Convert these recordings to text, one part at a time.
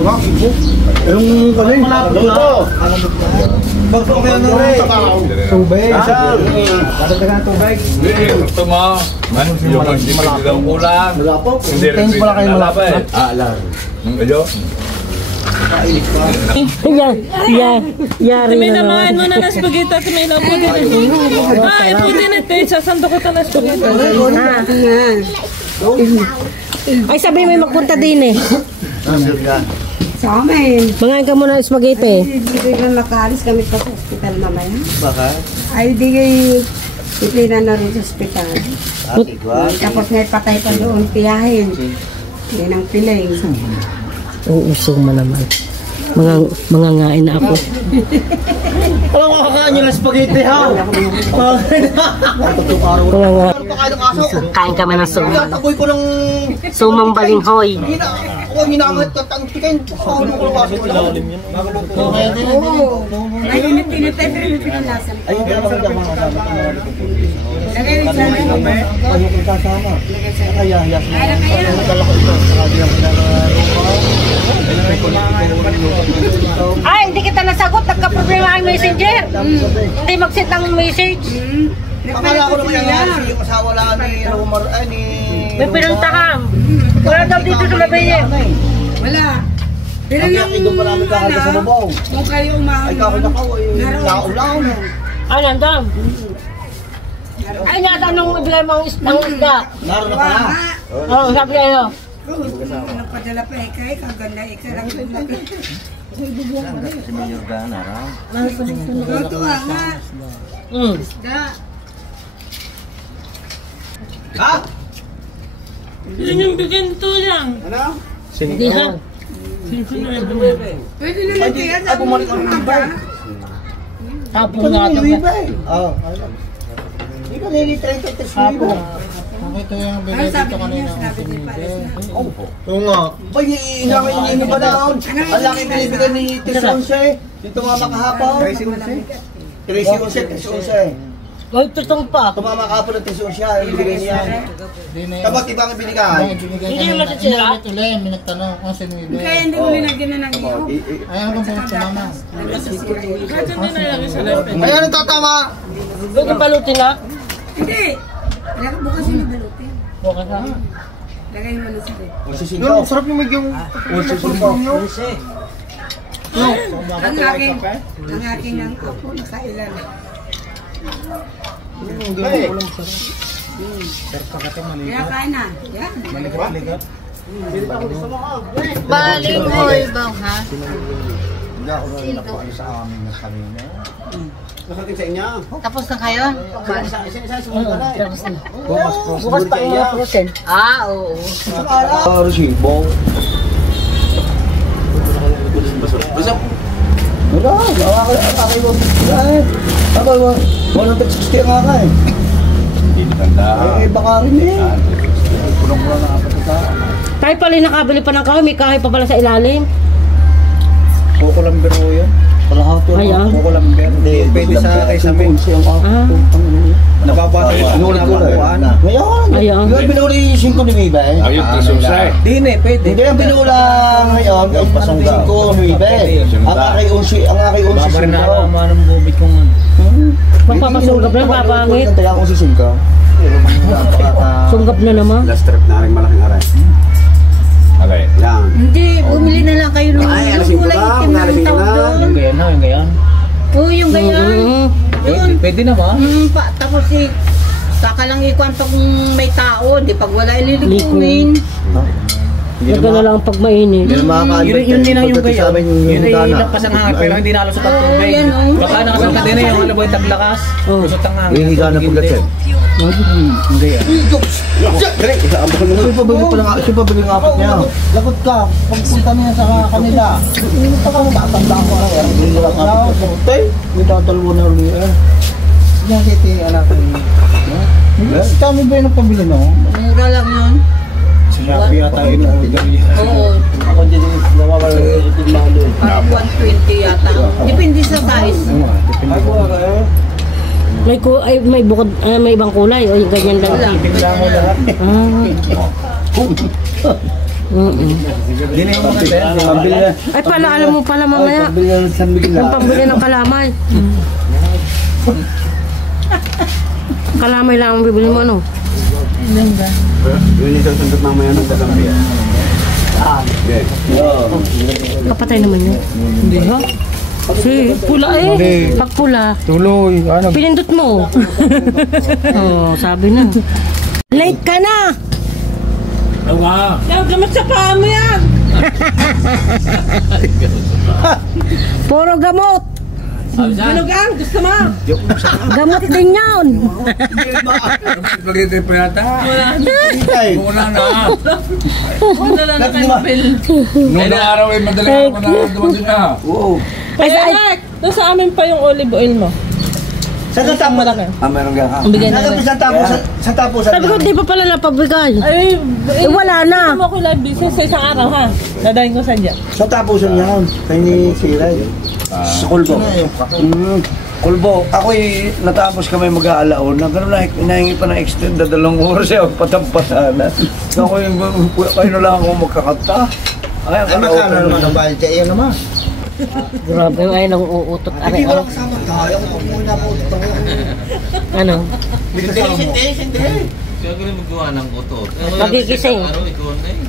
Yung kami, malapit na. Bakit kaya na rin? Tubig. Dadagdagan ng tubig. Ito mo. Yung hindi magdadaw kulang. Hindi rin malapit. Alam. Ayo. Yari na naman mo na na spaghetti at may lang po din. Ay, puti na ito. Sasando ko ito na spaghetti. Ay, sabi may magpunta din eh. Sa amin. Mangain ka muna ng spaghetti. Hindi na nakaalis kami pa sa hospital mamaya. Bakit? Ay, di kayo ipinan na rin sa hospital. Tapos may patay pa doon, tiyahin. Hindi nang piling. Uusong mo naman. Mangangain na ako. Alam ko kakain nyo ng spaghetti, ha? Kain kami ng sumang. Takoy ko ng... Sumang balinghoy. Ako ginamit ka, tangtikin. Paano ko lang kasi wala. Oo. Ay, pinitay, pero may pinalasan. Ayun, kaya mga kasama. Lagay rin sa amin. Ayun kong kasama. Kaya, yas mo. Nagdala ko ito. Ay, hindi kita nasagot. Nagka-problema ang messenger. Hindi mag-set ng message. Akala ko naman yung asawa lang ni Romar, ni... May pinuntahan. Wala daw dito sa labay niya. Wala. Pero Ang nung doon pa namin kakal sa babaw. kung kayo umahon Ay, kako na kao, naulaw na. Ay, nandang. Ay, nata nung ibigay mo ang isda. Naroon na pa na. Oo, sabi niya. nagpadala pa ikay, kaganda ikay lang yung laki. Tuwa nga. Isda. Ha? Yun yung bigyan ito lang. Ano? Hindi ha. Pwede na lang kaya sa bumalik ang ibay. Tapos nga ito. Oo. Hindi ka nilitry ka ito sa ibay. Ito yung ano sabi niya, sinabi ni Paris na. Oo nga. Bay, inangay niya yung balaon. Ang laki binibigay ni Tisonse. Dito nga makahapon. 13-11. Ay, tutong pa. Tumama kahapon ng Tisonse. Yung binigay niya. Kapag ibang ibinigay. Hindi naman siya sila. Ulit, may nagtanong kung sino yung Kaya hindi mo linagyan na ng iyo. ayaw kong pumunta mama. Kahit hindi nalagay sa lapit. Kaya nagtatama. Huwag yung balutin na. Hindi. Wala ka bukas yung balutin. Okay ka. Lagay mo na sa rin. Ang sarap yung magyong. Ang aking ang apo nakailan. Kaya kain na. Yan. Balinghoy ba ha? Hindi ako na nakuha sa amin na kanina. Nakakit sa inyo. Tapos na kayo? Bukas pa yung prosen. Ah, oo. Resibo. Wala, akay mo. Akay mo. 160 ang akay. Hindi tanda. Baka rin eh. Pulong-pulong na apat ito. Tayo pala yung nakabili pa ng kahoy. May kahoy pa pala sa ilalim. Kukulamber mo yun. Kalahato. Kukulamber. Pwede sa isamin. Nababasa yung nabakuan. Ngayon. Yung binuli 5 ni Mibe. Ayun, Tisonse. Hindi, pwede. Hindi ang binulang ngayon. Yung 5 ni Mibe. Ang aking 11. Ang aking 11. Babarin na ako ng bubig kong Magpapasunggap na, papangit. Kaya kung si 5. Sunggap na naman. Last trip na rin malaking aray. Okay. Yan. Hindi, bumili na lang kayo nung Ay, yung alasin ko kulay na, itim na alasin ko tawag na. doon. Yung gayan na, yung gayan. Oo, yung ganyan. Yun. Pwede naman. Tapos saka lang ikwento kung may tao, di pag wala ililikuin. Huwag na lang pag mainit. Yun din ang yung gayan. Yun ay lakas ang hangin, pero hindi nalusot ang tubig. yan, oh. Baka nakasang ka din na yung alaboy taglakas. Lusot ang hangin. Hihiga na pagkat yan. Yung gayan. Siya pa bili ng apat niya. Lagot ka. Pagpunta niya sa kanila. Ito ka mo tatanda ko na yan. Hindi lang ako. May tatalbo na ulit eh. Yan kiti anak ko. Kami ba yung nagpabili no? Mura lang yun. Sinabi yata yun ang order niya. Oo. Ako dyan yung nawawala yung itin mahalo. Parang 120 yata. Depende sa size. Ay ko eh. May bukod, may ibang kulay o yung ganyan lang. Ipinla mo lahat. Hindi na yung mga pambili na. Ay pala, alam mo pala mamaya. Pambili na ng San Miguel. Yung pambili ng kalamay. Kalamay lang ang bibili mo, ano? Yun isang sandot mamaya ng Dalambi. Kapatay naman yun. Hindi ba? Si pula eh. Pag pula. Tuloy. Ano? Pinindot mo. Oh, sabi na. Late ka na. Gamot sa paa mo yan. Puro gamot. Binugang, gusto mo? Gamot din yun. Spaghetti pa yata. Wala na. Wala na kayo bill. Noong araw ay madaling ako na dumating na. Oo. Ay, Doon sa amin pa yung olive oil mo. Sa tapo lang. Meron ka ha? Bigyan na Sa tapo. sabi ko, di pa pala napagbigay. Ay, wala na. Hindi mo ko live business sa isang araw ha. Dadahin ko sa dyan. Sa tapusan niya yun. Kaya ni Siray. Sa Kulbo. Kulbo. Ako'y natapos kami mag-aalaon. Ganun na, inahingi pa ng extend na 2 oras siya. Patampatana. Ako'y kayo na lang ako magkakata. Ay, magkano naman ang bayad siya. Iyan naman. Grabe, ay nang uutot. Hindi ko lang kasama tayo. Ako muna po ito. Ano? Hindi. Kaya ko rin magawa ng utot. Magigising. Araw, ikaw na eh.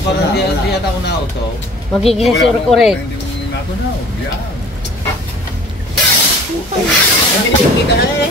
Parang di yata ako na uto. Magigising si Urek-Urek. Hindi mo nato na. Yan.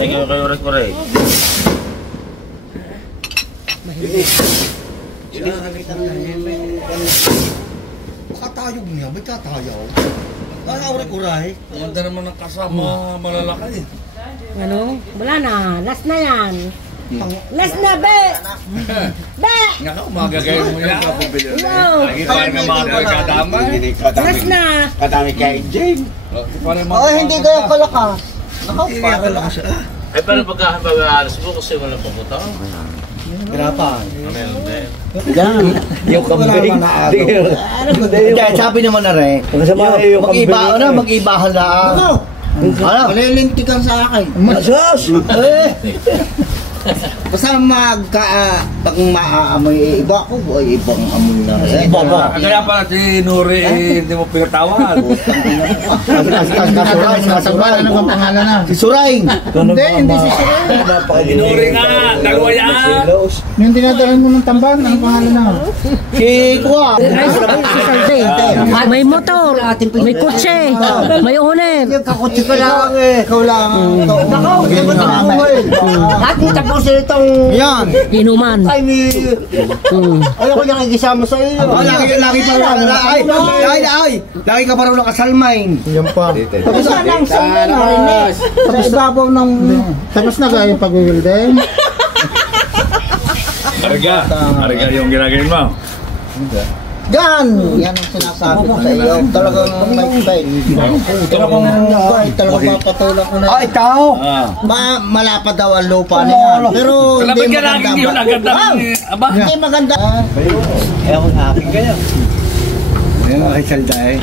Ikaw kayo rek-rek. Katayog niya. Ba't katayaw? Ay, uray-uray. Ganda naman ng kasama malalaki. Ano? Wala na. Last na yan. Last na, be! Be! Nga ka, umaga kayo mo yan. No. Nakita nga mga boy kadamay. Last na. Kadami kay Jane. Hindi kayo kalaka. Nakapagkalaka siya. Ay, pero pagka-alas mo kasi wala pang buto. Hirapan. Meron din. Yan. Yung kambing. Hindi, sabi naman na rin. Mag-ibahan lang. Ano? Malilintikan sa akin. Masos! Basta pag maaamoy iba ko, ibang amoy na rin. Kaya pala si Nuri, hindi mo pinatawag. Kasuray. Ano bang pangalan na? Si Suraing. Hindi si Suraing. Si Nuri nga, dalawa yan. Yung dinadalan mo ng tamban, ano pangalan na? Si Kwa. May motor. May kotse. May owner. Kakotse ka lang eh. Ikaw lang. Nakaw, hindi mo nakuha tapusin itong... Yan. Inuman. Ay, ayaw ko nakikisama sa iyo. Lagi pa lang. Lagi ka pa rin nakasalmain. Yan pa. Tapos na lang sa narinig. Tapos babaw ng... Tapos na gaya yung pag-wilden. Ariga yung ginagayin mo. Gan! Yan ang sinasabi ko sa iyo. Talagang may faith. Talagang mapatulak ko na. Ay, tao! Malapad daw ang lupa na yan. Pero hindi maganda. Hindi maganda. Ewan ko akin kaya. Ayan ang salda eh.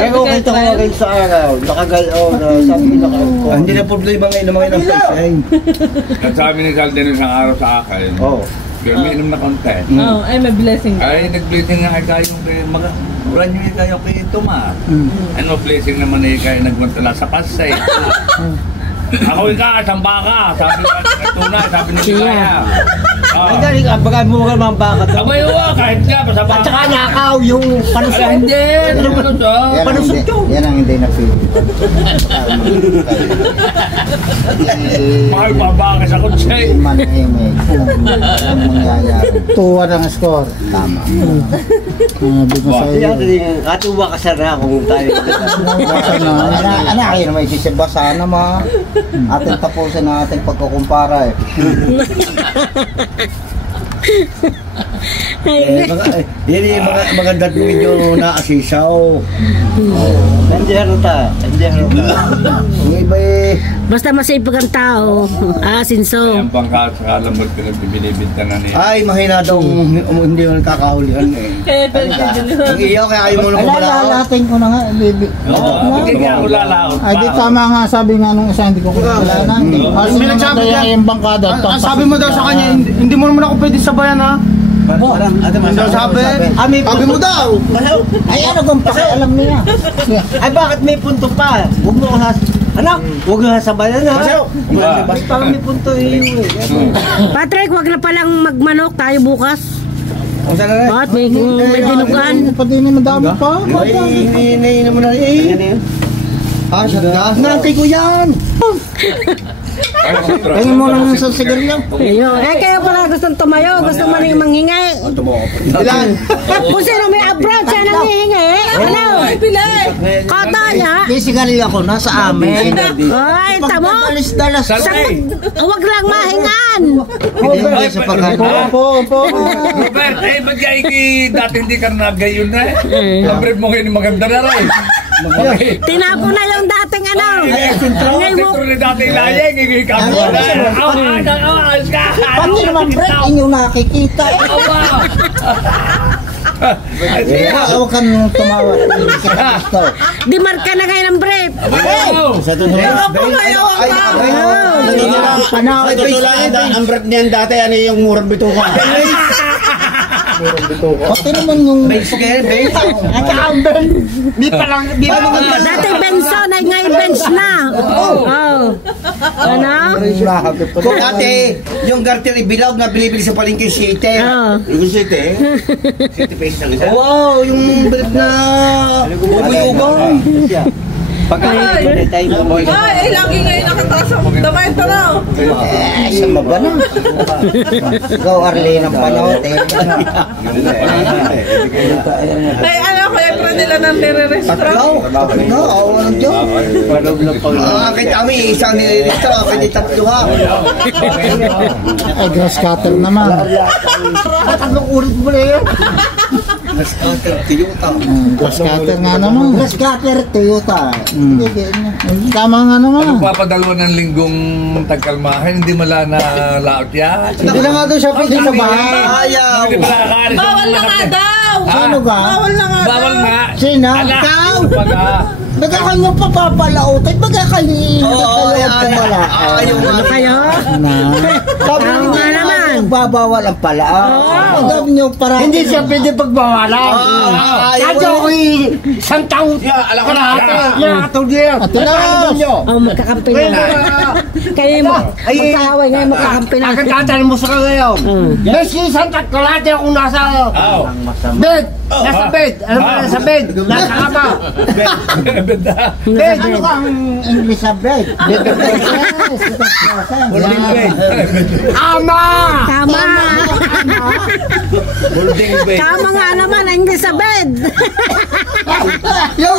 Ewan ko ito ko rin sa araw. Nakagalaw na sabi ko. Hindi na problema ngayon na mga ng face. Nagsabi ni Salden isang araw sa akin. Oo. Pero may inom na konti. Oo, ay may blessing. Ay, nag-blessing nga kayo kay uran nyo kayo kay Tuma. Ano blessing naman eh kayo nagwantala sa pasay. Ako ka, samba ka. Sabi ka, tuna, sabi ni Kaya. Ay, galing ka, bagay mo ka mga baka. Abay uwa, kahit ka, pasaba. At saka nakaw yung panusok. Ay, hindi. Ano ba ito? Panusok yun. Yan ang hindi na-feel. Mahal pa ba ka sa kutsay? Manahimik. Ang mangyayari. Tuwa ng score. Tama. Bigla sa iyo. Katuwa ka sa na kung tayo. Ano kayo naman isisibasa na ma. Ating tapusin na ating pagkukumpara eh. Yan yung mga dad medyo naasisaw. Hindi haruta. Yung iba eh. Basta masipag ang tao. Asinso. Ayan pang kalamag ka na binibinta na niya. Ay, mahina daw hindi mo nakakahulihan eh. Ang iyo kaya ayaw mo na kumalaw. Alalating ko na nga, baby. Hindi nga ako lalaot pa. Ay, di tama nga, sabi nga nung isa, hindi ko kumalanan. Kasi nagsabi niya yung bangkada. Sabi mo daw sa kanya, hindi mo naman ako pwede sabayan ha. Sabi mo daw. Ay, ano kung pakialam niya? Ay, bakit may punto pa? Huwag mo anak, huwag mo sabayan ha. Parang may punto Patrick, wag na palang magmanok tayo bukas. Bakit? May dinugan. Pati naman dami pa. Iniinom mo na gas. Nanti ko yan. Tingin mo lang sa sigarilyo. Ayun. Kaya pala gustong tumayo, gusto mo rin manghingi. Ilan? Kung sino may abroad, siya nanghihingi. Ano? Kata niya. May sigarilyo ako, nasa amin. Ay, tamo. Dalas-dalas. Huwag lang mahingan. Opo. Robert, ba't kaya dati hindi ka nagayon na eh? Robert mo kayo maganda na rin. Tinapo na yung dating ano. Ngayon mo. Ito na dating layeng, ikikap mo na. Ayos ka. Pati naman, Brett, inyong nakikita. Huwag kang tumawa. Di marka na kayo ng brief. Sa ang Brett niyan dati, ano yung murang bituka. Pati naman yung... Dati Benson ay ngayon bench na. Ano? Kung dati, yung garter ibilog na bilibili sa palengke city. Yung city? City face lang isa? Wow, yung bilib na ubuyugang. Ay, lagi ngayon nakatasa. Damay ito na. Sama ba na? Ikaw, Arlene, ang panahon. Ay, ano, kaya pa nila nang nire-restaurant? Awa ng Diyos. Kahit kami, isang nire-restaurant, kahit tatlo ha. Ay, grass cutter naman. Tatlong ulit mo na yan. Grass cutter, Toyota. Grass cutter nga naman. Grass cutter, Toyota. Tama nga naman. Papadalo ng linggong tagkalmahan, hindi mala na laot yan. Hindi na nga daw siya pwede sa bahay. Ayaw. Bawal na nga daw. Sino ka? Bawal na nga daw. Bawal nga. Sino? Ikaw. Baga kayo papapalautin. Baga kayo pumala. Ayaw nga. Ano kayo? Sabi nga naman. Nagbabawal ang palaan. Sabi niyo para... Hindi siya pwede pagbawalan. Ayaw ko isang taon. Alam ko na ate. Ito din. Atilas. Magkakampi na. Kayo magkaway ngayon magkakampi na. Kakatatal mo sa ngayon. May isang tatkalate akong nasa bed. Nasa bed. Alam mo nasa bed. Nasa kama. Bed. Ano ka ang English sa bed? Bed. Ama! Tama. Tama nga naman, English sa bed. Yung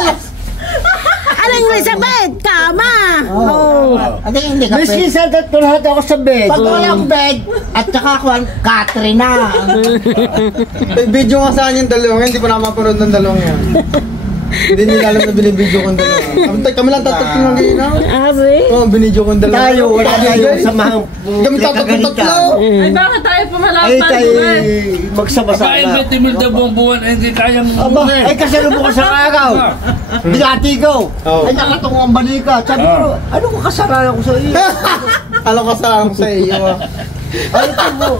Ano English sa bed? Tama. Oh. Ate, hindi ka Miski sa tatkalate ako sa bed. Pag walang bed, at saka Katrina. Video nga sa akin yung dalawang, hindi pa napapanood ng dalawang yan. Hindi nila alam na binibidyo kong dalawa. Kami lang tatatlo ng ginaw. See? Oo, binidyo kong dalawa. Tayo, wala tayo sa mahang... Kami tatatlo. Ay, bakit tayo pumalapad? Ay, tayo magsama-sama. Kain may timil na buong buwan, hindi kayang Aba, ay kasalubong ko sa araw. Binati ko. Ay, nakatungo ang balika. Sabi ko, ano ko kasalanan ko sa iyo? Alam ko kasalanan ko sa iyo. Ay, ito mo.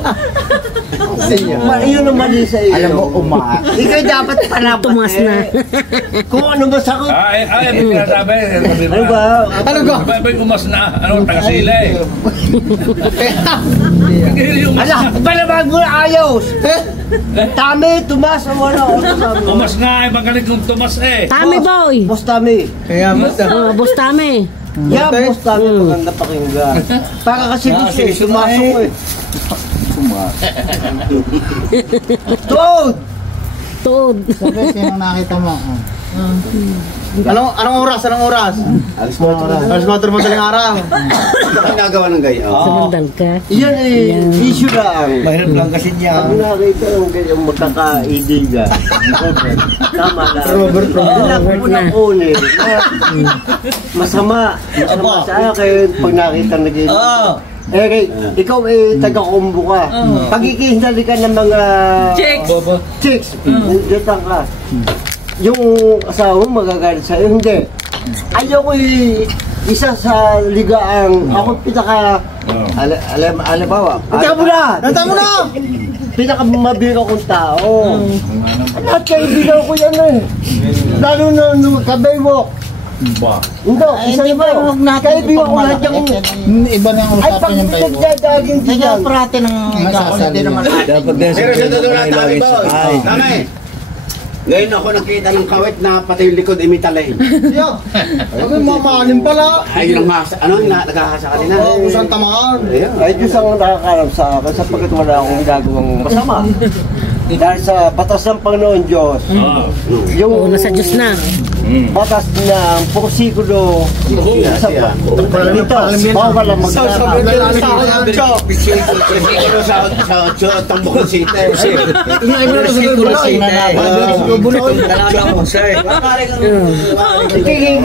Iyon naman din sa iyo. Alam mo, umaas. Ikaw dapat panapat. Tumas na. Kung ano ba sa... Ay, may sinasabi. Ano ba? Ano ba? May umas na. Ano, taga-sila eh. Ala, palabag mo na ayos. Tami, tumas, ano. Umas nga, magaling kong tumas eh. Tami boy. Boss Tami. Kaya Oh, boss Tami. Yeah, boss Tami, maganda pakinggan. Para kasi gusto eh, sumasok ko eh. Toad! Tuod. Sabi, sino nakita mo? Anong oras? Alas 4 madaling araw. Ano ginagawa ng gaya? Sumandal ka. Yan eh, issue lang. Mahirap lang kasi niya. Pag nakita ng ganyang magkakaidigan. Tama lang. Robert na kunin. Masama sa akin pag nakita ng ganyang. Ikaw taga-kumbo ka. Pagkikihinali ka ng mga chicks, nandiyan ka. Yung asawa mo magagalit sa'yo, hindi. Ayaw ko isa sa ligaang ako pinaka alimbawa. Nata mo na! Pinaka mabiro kong tao. Lahat kaibigan ko yan eh. Lalo na kabaywok. Hindi, isa iba yung kaibigan ko lahat yung Iba na ang ay usapan yung bayo. pagdadaging Kaya siya. parati ng Masasali. hindi naman. Dapat din sa lagi sa ay. Tama eh. Ngayon ako nakita ng kawit na pati yung likod imitalay. Yo, sabi mamahalin pala. Ay, yun ang nagkakasa kanina. Oo, kusang tamaan. Ay, Diyos ang nakakalam sa akin sapagkat wala akong ginagawang masama. Dahil sa batas ng Panginoon Diyos, yung Nasa Diyos na. batas ng pursikulo sa bawal ang magkakaroon. Sa otso at ang bukod sita.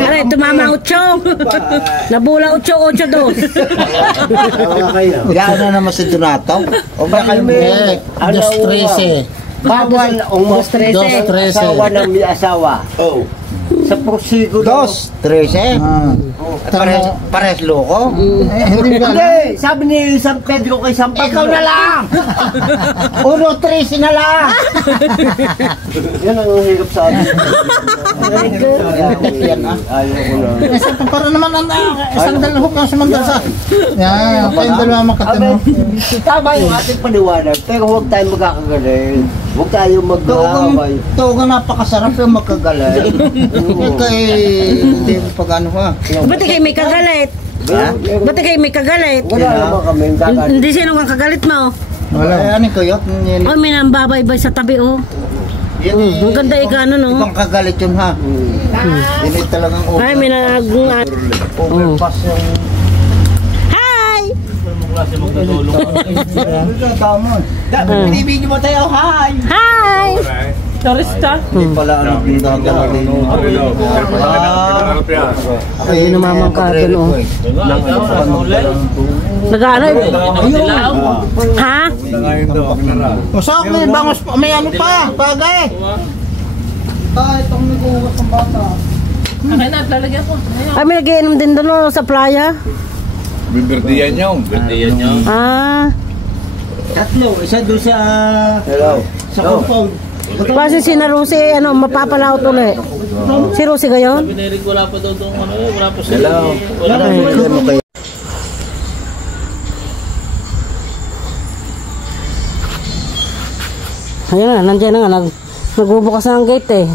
Aray, tumama 8. Nabula 8-8-2. Yan na naman si Donato. O ba kayo may Dos 13. bawal ang Dos 13. asawa ng may asawa. Oh. Sa pursikulo. 13. Pares loko. Hindi ba? Hindi, sabi ni San Pedro kay San Pablo. Ikaw na lang! 1-13 na lang! Yan ang hirap sa atin. Yan ah. Ayaw ko na. Para naman ang isang dalahok lang sa mandasa. Yan, kayong dalawa makatino. Tama yung ating paniwanag, pero huwag tayo magkakagaling. Huwag tayo mag-away. Tugang napakasarap yung magkagalay. Kay hindi pag ano ka. Ba't kayo may kagalit? Ba't kayo may kagalit? Wala naman kami kagaling. Hindi sino ang kagalit mo? Wala. Ano ko yun? Oh, may nambabaybay sa tabi oh. Ang ganda ikano no. Ibang kagalit yun ha. Hindi talagang Ay, may overpass yung... Hi! Binibigyan mo tayo, hi! Hi! Hindi pala ano ginagawa din. Ayun namamangka doon oh. Nag-ano? Ha? Masak may bangos pa, may ano pa, bagay. Itong nag-uwas ng bata. Ay, may nagiinom din doon oh, sa playa. Bibirdiyan nyo. Ah. Tatlo, isa doon sa... Hello. Sa compound. Kasi si na Rosie, ano, mapapalaot ulit. Si Rosie gayon? Hello. Ayun na, nandiyan na nga, nagbubukas na ang gate eh.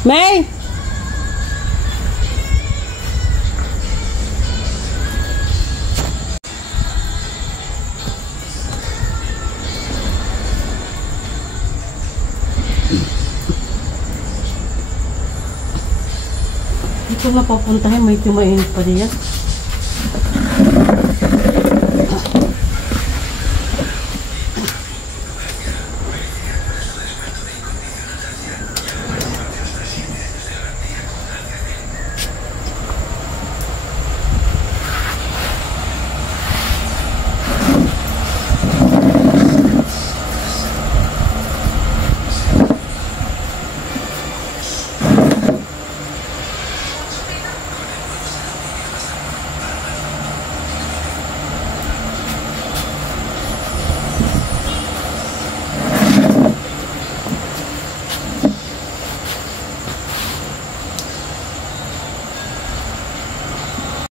May! Dito na papuntahin, may tumainit pa diyan.